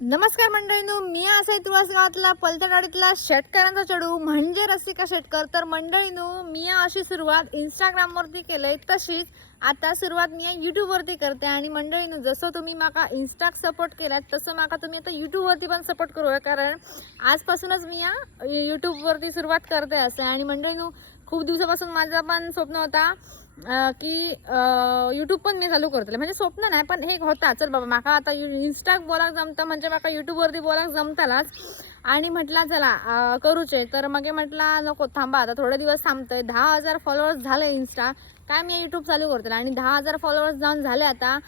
नमस्कार मंडळींनो, मी आहे तुळस गावातला पलतडवाडीतला शेतकऱ्यांचा चढू म्हणजे रसिका शेतकर. तर मंडळींनो, मी अशी सुरुवात इंस्टाग्रामवरती केलंय, तशीच आता सुरुवात मी यूट्यूबवरती करते. आणि मंडळींनो, जसं तुम्ही माका इंस्टाक सपोर्ट केलात तसं माका तुम्ही आता यूट्यूबवरती पण सपोर्ट करूया, कारण आजपासूनच मी यूट्यूबवरती सुरुवात करते असं. आणि मंडळींनो, खूप दिवसापासून माझं पण स्वप्न होता की यूट्यूब पण मी चालू करतले. म्हणजे स्वप्न नाही पण हे होता, चल बाबा माका आता इंस्टाक बोलाक जमतं म्हणजे माका यूट्यूबवरती बोलाक जमतालाच. आणि म्हटला चला करूचे. तर मग म्हटला नको थांबा, आता थोडे दिवस थांबतंय. 10,000 फॉलोअर्स झाले इंस्टा काय मी यूट्यूब चालू करते. आणि 10,000 फॉलोअर्स जाऊन झाले आता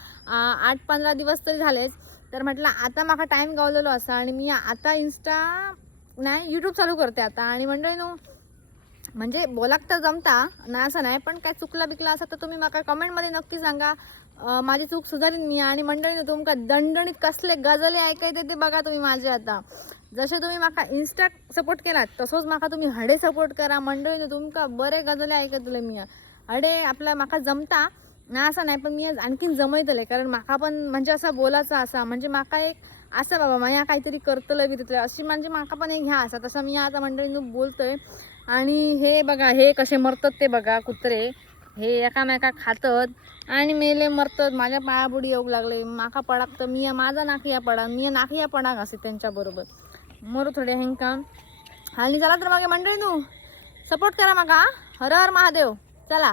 8-15 दिवस तरी झालेच. तर म्हटलं आता माका टाईम गावलेलो असा आणि मी आता इंस्टा नाही यूट्यूब चालू करते आता. आणि मंडळीनो, म्हणजे बोलाक तर जमता ना असं नाही, पण काय चुकला बिकला असं तर तुम्ही मला कमेंटमध्ये नक्की सांगा, माझी चूक सुधारीन मी. आणि मंडळीने तुमका दणदणीत कसले गजले ऐकायचे ते बघा तुम्ही माझे. आता जसे तुम्ही माका इंस्टा सपोर्ट केलात तसंच माका तुम्ही हडे सपोर्ट करा. मंडळीने तुमका बरे गजले ऐकतले मी. हडे आपला माका जमता ना असं नाही, पण मी आणखीन जमयतले, कारण माका पण म्हणजे असं बोलायचं असा म्हणजे माका एक असं बाबा माझ्या काहीतरी करतलं बिरतलं अशी म्हणजे माका पण एक ह्या असा. तसं मी आता मंडळीनं बोलतोय. आणि हे बघा हे कसे मरतात ते बघा कुत्रे, हे एकामेका खातात आणि मेले मरतात. माझ्या पायापुढी येऊ लागले, माका पडाक तर मी माझा नाकिया पडा, मी नाकिया पडाक असे त्यांच्याबरोबर मरू थोडे हेंका. आणि चला तर मग मंडळीनू सपोर्ट करा माका. हर हर महादेव. चला.